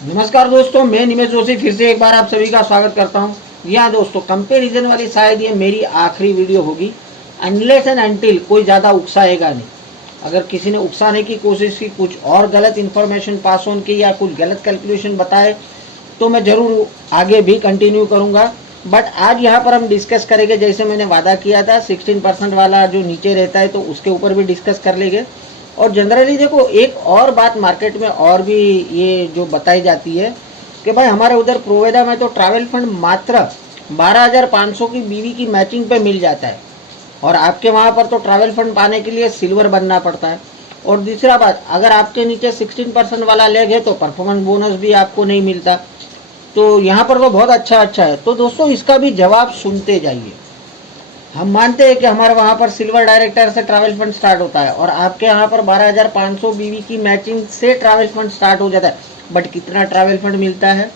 नमस्कार दोस्तों, मैं निमेश जोशी फिर से एक बार आप सभी का स्वागत करता हूं। यहाँ दोस्तों कंपैरिजन वाली शायद ये मेरी आखिरी वीडियो होगी, अनलेस एंड अनटिल कोई ज़्यादा उकसाएगा नहीं। अगर किसी ने उकसाने की कोशिश की, कुछ और गलत इन्फॉर्मेशन पास ऑन की या कुछ गलत कैलकुलेशन बताए तो मैं ज़रूर आगे भी कंटिन्यू करूँगा। बट आज यहाँ पर हम डिस्कस करेंगे, जैसे मैंने वादा किया था 16% वाला जो नीचे रहता है तो उसके ऊपर भी डिस्कस कर लेंगे। और जनरली देखो, एक और बात मार्केट में और भी ये जो बताई जाती है कि भाई हमारे उधर प्रोवेदा में तो ट्रैवल फंड मात्र 12,500 की बीवी की मैचिंग पे मिल जाता है, और आपके वहाँ पर तो ट्रैवल फंड पाने के लिए सिल्वर बनना पड़ता है। और दूसरा बात, अगर आपके नीचे 16% वाला लेग है तो परफॉर्मेंस बोनस भी आपको नहीं मिलता। तो यहाँ पर तो बहुत अच्छा है। तो दोस्तों इसका भी जवाब सुनते जाइए। हम मानते हैं कि हमारे वहाँ पर सिल्वर डायरेक्टर से ट्रैवल फंड स्टार्ट होता है और आपके यहाँ पर 12,500 बीवी की मैचिंग से ट्रैवल फंड स्टार्ट हो जाता है। बट कितना ट्रैवल फंड मिलता है,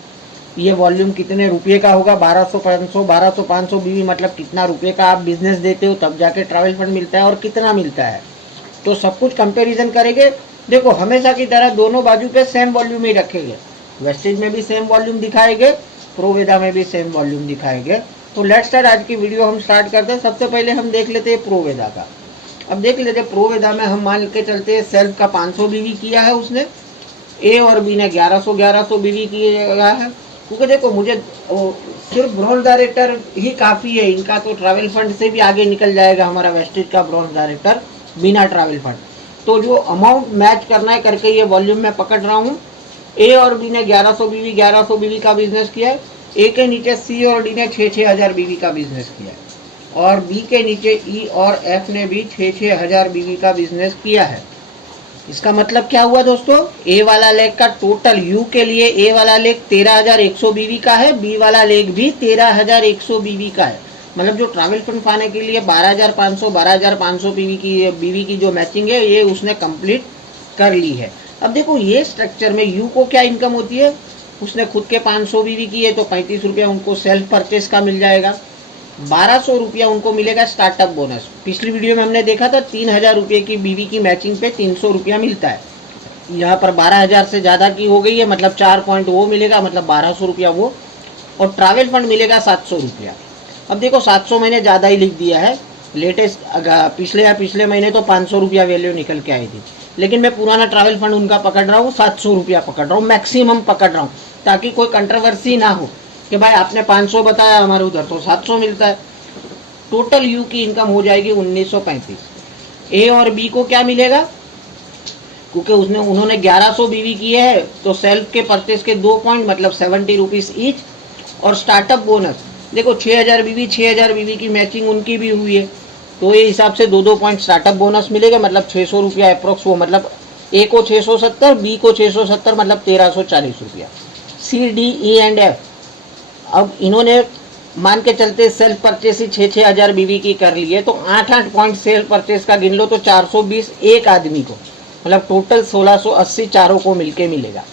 ये वॉल्यूम कितने रुपये का होगा, 1200 बीवी मतलब कितना रुपये का आप बिजनेस देते हो तब जाके ट्रैवल फंड मिलता है और कितना मिलता है। तो सब कुछ कंपेरिजन करेंगे। देखो हमेशा की तरह दोनों बाजू पे सेम वॉल्यूम ही रखेंगे। वेस्टेज में भी सेम वॉल्यूम दिखाएंगे, प्रोवेदा में भी सेम वॉल्यूम दिखाएंगे। तो लेट्स स्टार्ट, आज की वीडियो हम स्टार्ट करते हैं। सबसे पहले हम देख लेते हैं प्रोवेदा का। अब देख लेते हैं प्रोवेदा में, हम मान के चलते हैं सेल्फ का 500 बीवी किया है उसने, ए और बी ने 1100 बीवी किया है। क्योंकि देखो मुझे सिर्फ ब्रॉन्ज डायरेक्टर ही काफ़ी है, इनका तो ट्रैवल फंड से भी आगे निकल जाएगा हमारा वेस्टेज का ब्रॉन्ज डायरेक्टर बिना ट्रैवल फंड। तो जो अमाउंट मैच करना है करके ये वॉल्यूम में पकड़ रहा हूँ। ए और बी ने 1100 बीवी का बिजनेस किया है। ए के नीचे सी और डी ने 6,000 बीवी का बिजनेस किया है, और बी के नीचे ई और एफ ने भी 6,000 बीवी का बिजनेस किया है। इसका मतलब क्या हुआ दोस्तों, ए वाला लेग का टोटल यू के लिए ए वाला लेग 13,100 बीवी का है, बी वाला लेग भी 13,100 बीवी का है। मतलब जो ट्रैवल फंड पाने के लिए 12,500 बीवी की जो मैचिंग है ये उसने कंप्लीट कर ली है। अब देखो ये स्ट्रक्चर में यू को क्या इनकम होती है, उसने खुद के 500 बीवी की है तो 35 रुपया उनको सेल्फ परचेस का मिल जाएगा। 1,200 रुपया उनको मिलेगा स्टार्टअप बोनस। पिछली वीडियो में हमने देखा था 3,000 रुपये की बीवी की मैचिंग पे 300 रुपया मिलता है। यहाँ पर 12,000 से ज़्यादा की हो गई है, मतलब 4 पॉइंट वो मिलेगा, मतलब 1,200 रुपया वो। और ट्रैवल फंड मिलेगा 700 रुपया। अब देखो 700 मैंने ज़्यादा ही लिख दिया है, लेटेस्ट पिछले महीने तो 500 रुपया वैल्यू निकल के आई थी, लेकिन मैं पुराना ट्रैवल फंड उनका पकड़ रहा हूँ, 700 रुपया पकड़ रहा हूँ, मैक्सिमम पकड़ रहा हूँ, ताकि कोई कंट्रोवर्सी ना हो कि भाई आपने 500 बताया, हमारे उधर तो 700 मिलता है। टोटल यू की इनकम हो जाएगी 1,935। ए और बी को क्या मिलेगा, क्योंकि उन्होंने 1,100 बीवी किए है तो सेल्फ के परचेस के 2 पॉइंट मतलब 70 रुपीज़ ईच। और स्टार्टअप बोनस देखो 6,000 बीवी की मैचिंग उनकी भी हुई है, तो ये हिसाब से 2 पॉइंट स्टार्टअप बोनस मिलेगा, मतलब 600 रुपया अप्रोक्स। वो मतलब ए को 670, बी को 670, मतलब 1,340 रुपया। C D E and F, अब इन्होंने मान के चलते सेल्फ परचेस ही 6,000 बीवी की कर ली है, तो 8 पॉइंट सेल्फ परचेस का गिन लो तो 420 एक आदमी को, मतलब टोटल 1,680 चारों को मिलके मिलेगा।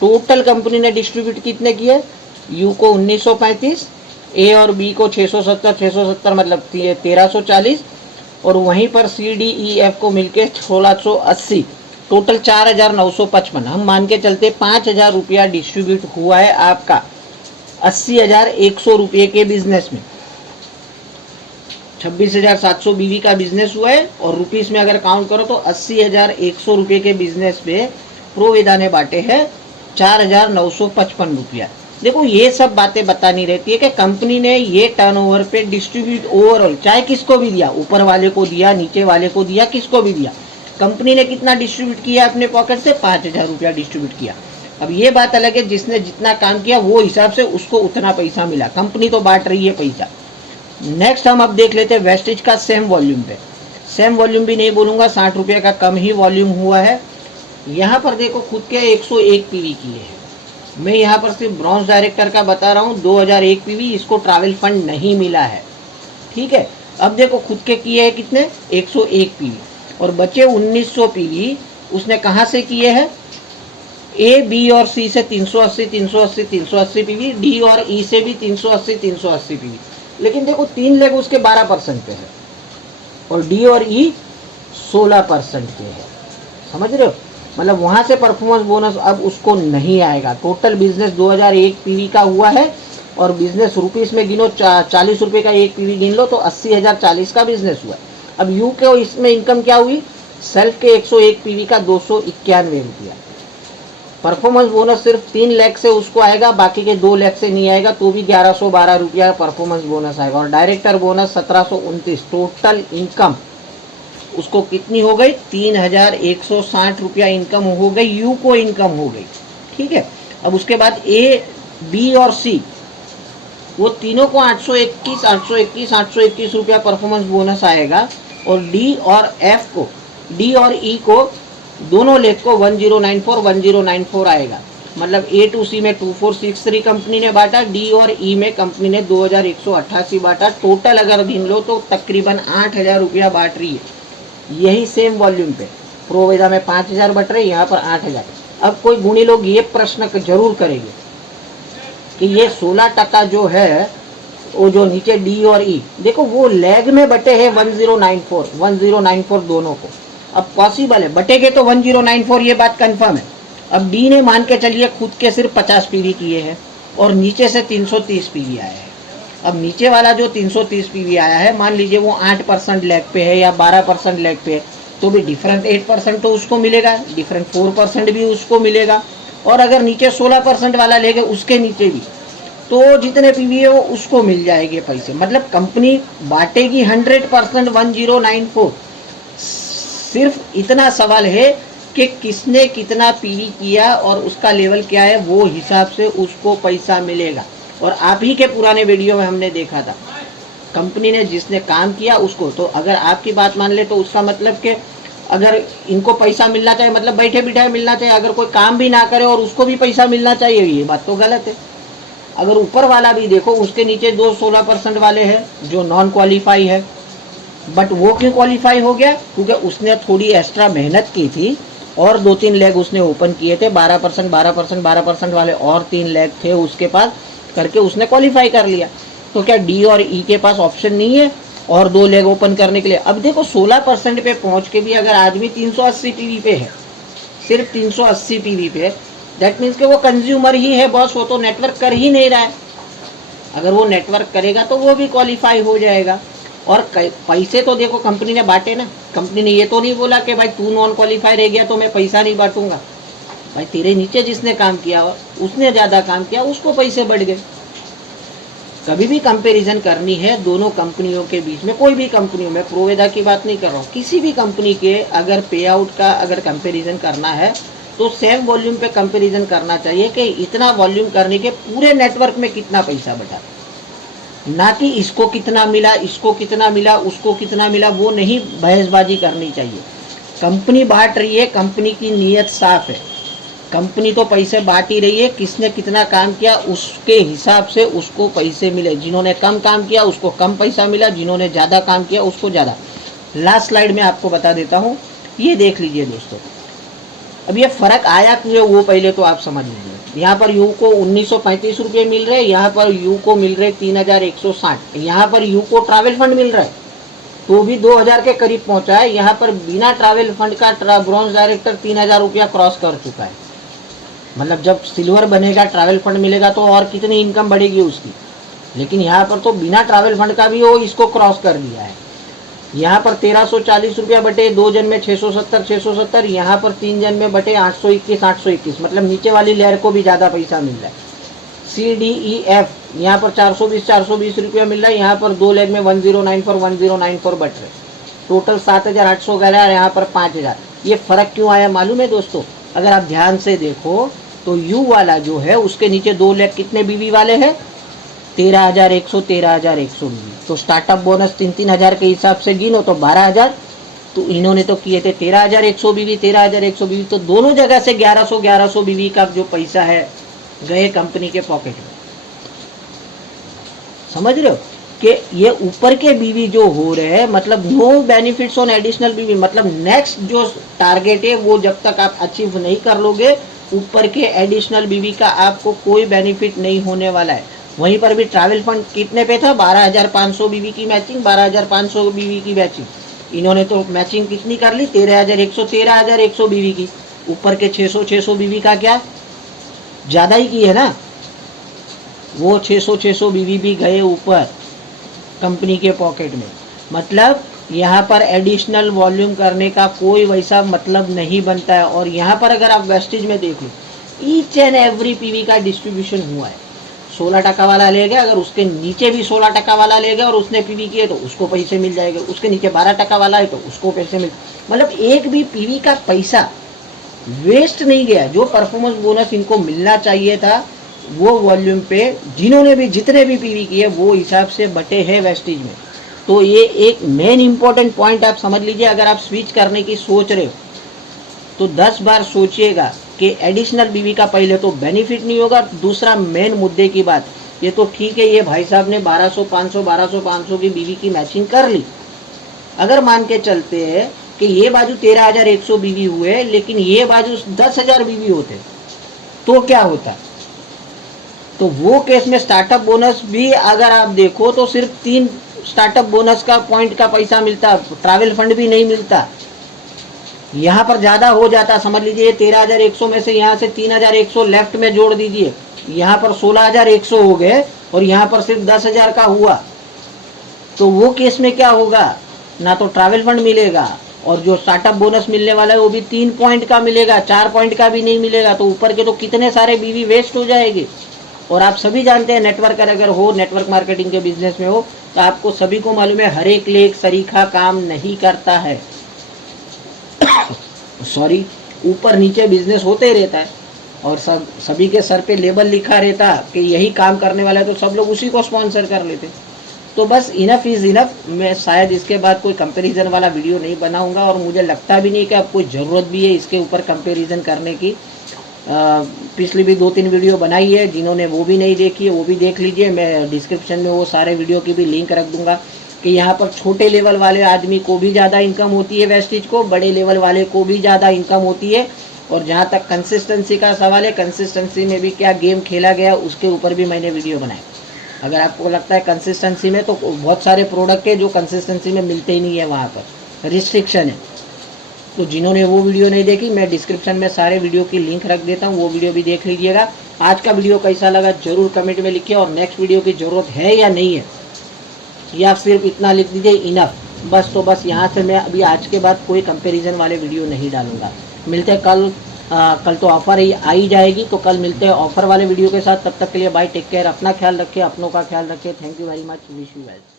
टोटल कंपनी ने डिस्ट्रीब्यूट कितने किए, यू को 1,935, ए और बी को 670 मतलब 1,340, और वहीं पर सी डी ई एफ को मिलके 1,680, टोटल 4,955। हम मान के चलते 5,000 रुपया डिस्ट्रीब्यूट हुआ है आपका 80,100 रुपये के बिजनेस में। 26,700 बीवी का बिजनेस हुआ है, और रुपीस में अगर काउंट करो तो 80,100 रुपये के बिजनेस पे प्रोवेदा ने बांटे हैं 4,955 रुपया। देखो ये सब बातें बतानी रहती है कि कंपनी ने ये टर्नओवर पे डिस्ट्रीब्यूट ओवरऑल चाहे किसको भी दिया, ऊपर वाले को दिया, नीचे वाले को दिया, किसको भी दिया, कंपनी ने कितना डिस्ट्रीब्यूट किया अपने पॉकेट से, 5,000 रुपया डिस्ट्रीब्यूट किया। अब ये बात अलग है, जिसने जितना काम किया वो हिसाब से उसको उतना पैसा मिला, कंपनी तो बांट रही है पैसा। नेक्स्ट हम अब देख लेते हैं वेस्टेज का सेम वॉल्यूम पे। सेम वॉल्यूम भी नहीं बोलूँगा, 60 रुपये का कम ही वॉल्यूम हुआ है। यहाँ पर देखो खुद के 101 पीवी किए हैं, मैं यहाँ पर सिर्फ ब्रॉन्ज डायरेक्टर का बता रहा हूँ, 2001 पीवी, इसको ट्रैवल फंड नहीं मिला है, ठीक है। अब देखो खुद के किए हैं कितने, 101 पीवी, और बचे 1,900 पीवी उसने कहाँ से किए हैं, ए बी और सी से 380 पीवी, डी और ई से भी 380 पीवी। लेकिन देखो 3 लेग उसके 12% पे है, और डी और ई 16% पे है, समझ रहे हो। मतलब वहाँ से परफॉर्मेंस बोनस अब उसको नहीं आएगा। टोटल बिजनेस 2001 पीवी का हुआ है और बिजनेस रुपीस में गिनो 40 रुपये का एक पीवी गिन लो तो 80,040 का बिजनेस हुआ। अब यू के इसमें इनकम क्या हुई, सेल्फ के 101 पीवी का 291 रुपया। परफॉर्मेंस बोनस सिर्फ 3 लाख से उसको आएगा, बाकी के 2 लाख से नहीं आएगा, तो भी 1112 रुपया परफॉर्मेंस बोनस आएगा। और डायरेक्टर बोनस 1729। टोटल इनकम उसको कितनी हो गई, 3160 रुपया इनकम हो गई, यू को इनकम हो गई। ठीक है। अब उसके बाद ए, बी और सी वो तीनों को 821 रुपया परफॉर्मेंस बोनस आएगा। और डी और एफ को, डी और ई को दोनों लेख को 1094 आएगा। मतलब ए टू सी में 2463 कंपनी ने बांटा, डी और ई में कंपनी ने 2188 बांटा। टोटल अगर गिन लो तो तकरीबन 8000 रुपया बांट रही है। यही सेम वॉल्यूम पे प्रोवेदा में 5000 बट रहे, यहाँ पर 8000। अब कोई गुणी लोग ये प्रश्न जरूर करेंगे कि ये 16% जो है वो जो नीचे डी और ई, देखो वो लैग में बटे हैं 1094 दोनों को। अब पॉसिबल है बटेगे तो 1094, ये बात कंफर्म है। अब डी ने मान के चलिए खुद के सिर्फ 50 पीवी किए हैं और नीचे से 330 पीवी आया है। अब नीचे वाला जो 330 पीवी आया है, मान लीजिए वो 8% लैग पे है या 12% लैग पे है, तो भी डिफरेंट 8% तो उसको मिलेगा, डिफरेंट 4% भी उसको मिलेगा। और अगर नीचे 16% वाला लेगे उसके नीचे भी, तो जितने पीवी है वो उसको मिल जाएंगे पैसे। मतलब कंपनी बांटेगी 100% 1094। सिर्फ इतना सवाल है कि किसने कितना पीवी किया और उसका लेवल क्या है, वो हिसाब से उसको पैसा मिलेगा। और आप ही के पुराने वीडियो में हमने देखा था, कंपनी ने जिसने काम किया उसको, तो अगर आपकी बात मान ले तो उसका मतलब कि अगर इनको पैसा मिलना चाहिए, मतलब बैठे बिठाए मिलना चाहिए। अगर कोई काम भी ना करे और उसको भी पैसा मिलना चाहिए, ये बात तो गलत है। अगर ऊपर वाला भी देखो, उसके नीचे 16% वाले हैं जो नॉन क्वालिफाई है, बट वो क्यों क्वालिफाई हो गया, क्योंकि उसने थोड़ी एक्स्ट्रा मेहनत की थी और 2-3 लेग उसने ओपन किए थे। 12% वाले और 3 लेग थे उसके पास, करके उसने क्वालिफाई कर लिया। तो क्या डी और ई के पास ऑप्शन नहीं है और 2 लेग ओपन करने के लिए? अब देखो 16% पे पहुंच के भी अगर आदमी 380 पीवी पे है, सिर्फ 380 पीवी पे, दैट मीन्स कि वो कंज्यूमर ही है बॉस, वो तो नेटवर्क कर ही नहीं रहा है। अगर वो नेटवर्क करेगा तो वो भी क्वालिफाई हो जाएगा। और पैसे तो देखो कंपनी ने बांटे ना, कंपनी ने ये तो नहीं बोला कि भाई तू नॉन क्वालिफाई रह गया तो मैं पैसा नहीं बांटूंगा। भाई तेरे नीचे जिसने काम किया उसने ज़्यादा काम किया, उसको पैसे बढ़ गए। कभी भी कंपैरिजन करनी है दोनों कंपनियों के बीच में, कोई भी कंपनियों में, प्रोवेदा की बात नहीं कर रहा हूँ, किसी भी कंपनी के अगर पे आउट का अगर कंपैरिजन करना है तो सेम वॉल्यूम पे कंपैरिजन करना चाहिए कि इतना वॉल्यूम करने के पूरे नेटवर्क में कितना पैसा बचा, ना कि इसको कितना मिला, इसको कितना मिला, उसको कितना मिला। वो नहीं बहसबाजी करनी चाहिए। कंपनी बांट रही है, कंपनी की नीयत साफ है, कंपनी तो पैसे बांट ही रही है। किसने कितना काम किया उसके हिसाब से उसको पैसे मिले। जिन्होंने कम काम किया उसको कम पैसा मिला, जिन्होंने ज़्यादा काम किया उसको ज़्यादा। लास्ट स्लाइड में आपको बता देता हूँ, ये देख लीजिए दोस्तों। अब ये फ़र्क आया क्यों वो पहले तो आप समझ लीजिए। यहाँ पर यू को 1935 रुपये मिल रहे, यहाँ पर यू को मिल रहे 3160। यहाँ पर यू को ट्रैवल फंड मिल रहा है तो भी 2000 के करीब पहुँचा है। यहाँ पर बिना ट्रैवल फंड का ब्रॉन्ज डायरेक्टर 3000 रुपया क्रॉस कर चुका है। मतलब जब सिल्वर बनेगा, ट्रैवल फंड मिलेगा तो और कितनी इनकम बढ़ेगी उसकी। लेकिन यहाँ पर तो बिना ट्रैवल फंड का भी वो इसको क्रॉस कर दिया है। यहाँ पर 1340 रुपया बटे 2 जन में 670। यहाँ पर 3 जन में बटे 821। मतलब नीचे वाली लेयर को भी ज़्यादा पैसा मिल रहा है। CDEF यहाँ पर 420 रुपया मिल रहा है। यहाँ पर 2 लेग में 1094 बट रहे। टोटल 7800 गया, यहाँ पर 5000। ये फ़र्क क्यों आया मालूम है दोस्तों? अगर आप ध्यान से देखो तो यू वाला जो है उसके नीचे 2 लेग कितने बीवी वाले हैं? 13,100 बीवी। तो स्टार्टअप बोनस 3,000 के हिसाब से गिनो तो 12,000। तो इन्होंने तो किए थे 13,100 बीवी, 13,100 बीवी। तो दोनों जगह से 1100 बीवी का जो पैसा है गए कंपनी के पॉकेट में। समझ रहे हो कि ये ऊपर के बीवी जो हो रहे हैं, मतलब नो बेनिफिट्स ऑन एडिशनल बीवी। मतलब नेक्स्ट जो टारगेट है वो जब तक आप अचीव नहीं कर लोगे, ऊपर के एडिशनल बीवी का आपको कोई बेनिफिट नहीं होने वाला है। वहीं पर भी ट्रैवल फंड कितने पे था? 12,500 बीवी की मैचिंग, 12,500 बीवी की मैचिंग। इन्होंने तो मैचिंग कितनी कर ली? 13,100 बीवी की। ऊपर के 600 बीवी का क्या ज़्यादा ही की है ना, वो 600 बीवी भी गए ऊपर कंपनी के पॉकेट में। मतलब यहाँ पर एडिशनल वॉल्यूम करने का कोई वैसा मतलब नहीं बनता है। और यहाँ पर अगर आप वेस्टेज में देख लो, ईच एंड एवरी पीवी का डिस्ट्रीब्यूशन हुआ है। 16% वाला ले गया, अगर उसके नीचे भी 16% वाला ले गया और उसने पीवी किए तो उसको पैसे मिल जाएंगे, उसके नीचे 12% वाला है तो उसको पैसे मिल, मतलब एक भी पीवी का पैसा वेस्ट नहीं गया। जो परफॉर्मेंस बोनस इनको मिलना चाहिए था वो वॉल्यूम पे जिन्होंने भी जितने भी पीवी किए वो हिसाब से बटे हैं वेस्टेज में। तो ये एक मेन इंपॉर्टेंट पॉइंट आप समझ लीजिए। अगर आप स्विच करने की सोच रहे हो तो 10 बार सोचिएगा कि एडिशनल बीवी का पहले तो बेनिफिट नहीं होगा। दूसरा मेन मुद्दे की बात, ये तो ठीक है ये भाई साहब ने 1200-500 की बीवी की मैचिंग कर ली। अगर मान के चलते हैं कि ये बाजू 13,100 बीवी हुए लेकिन ये बाजू 10,000 बीवी होते तो क्या होता? तो वो केस में स्टार्टअप बोनस भी अगर आप देखो तो सिर्फ 3 स्टार्टअप बोनस का पॉइंट का पैसा मिलता, ट्रैवल फंड भी नहीं मिलता। यहाँ पर ज़्यादा हो जाता, समझ लीजिए 13,100 में से यहाँ से 3,100 लेफ्ट में जोड़ दीजिए, यहाँ पर 16,100 हो गए और यहाँ पर सिर्फ 10,000 का हुआ। तो वो केस में क्या होगा, ना तो ट्रैवल फंड मिलेगा और जो स्टार्टअप बोनस मिलने वाला है वो भी 3 पॉइंट का मिलेगा, 4 पॉइंट का भी नहीं मिलेगा। तो ऊपर के तो कितने सारे बीवी वेस्ट हो जाएंगे। और आप सभी जानते हैं नेटवर्कर अगर हो, नेटवर्क मार्केटिंग के बिजनेस में हो तो आपको सभी को मालूम है हर एक लेख सरीखा काम नहीं करता है। सॉरी, ऊपर नीचे बिजनेस होते ही रहता है और सभी के सर पे लेबल लिखा रहता कि यही काम करने वाला है तो सब लोग उसी को स्पॉन्सर कर लेते। तो बस इनफ इज़ इनफ। मैं शायद इसके बाद कोई कंपैरिजन वाला वीडियो नहीं बनाऊंगा और मुझे लगता भी नहीं कि अब कोई ज़रूरत भी है इसके ऊपर कंपैरिजन करने की। पिछली भी 2-3 वीडियो बनाई है, जिन्होंने वो भी नहीं देखी है वो भी देख लीजिए। मैं डिस्क्रिप्शन में वो सारे वीडियो की भी लिंक रख दूंगा कि यहाँ पर छोटे लेवल वाले आदमी को भी ज़्यादा इनकम होती है वेस्टेज को, बड़े लेवल वाले को भी ज़्यादा इनकम होती है। और जहाँ तक कंसिस्टेंसी का सवाल है, कंसिस्टेंसी में भी क्या गेम खेला गया उसके ऊपर भी मैंने वीडियो बनाए। अगर आपको लगता है कंसिस्टेंसी में, तो बहुत सारे प्रोडक्ट है जो कंसिस्टेंसी में मिलते ही नहीं है, वहाँ पर रिस्ट्रिक्शन है। तो जिन्होंने वो वीडियो नहीं देखी, मैं डिस्क्रिप्शन में सारे वीडियो की लिंक रख देता हूँ, वो वीडियो भी देख लीजिएगा। आज का वीडियो कैसा लगा जरूर कमेंट में लिखिए और नेक्स्ट वीडियो की ज़रूरत है या नहीं है, या सिर्फ इतना लिख दीजिए इनफ बस। तो बस यहाँ से मैं अभी आज के बाद कोई कंपैरिजन वाले वीडियो नहीं डालूंगा। मिलते हैं कल। कल तो ऑफ़र आ ही जाएगी, तो कल मिलते हैं ऑफ़र वाले वीडियो के साथ। तब तक के लिए बाय, टेक केयर, अपना ख्याल रखिए, अपनों का ख्याल रखिए। Thank you very much, wish you well.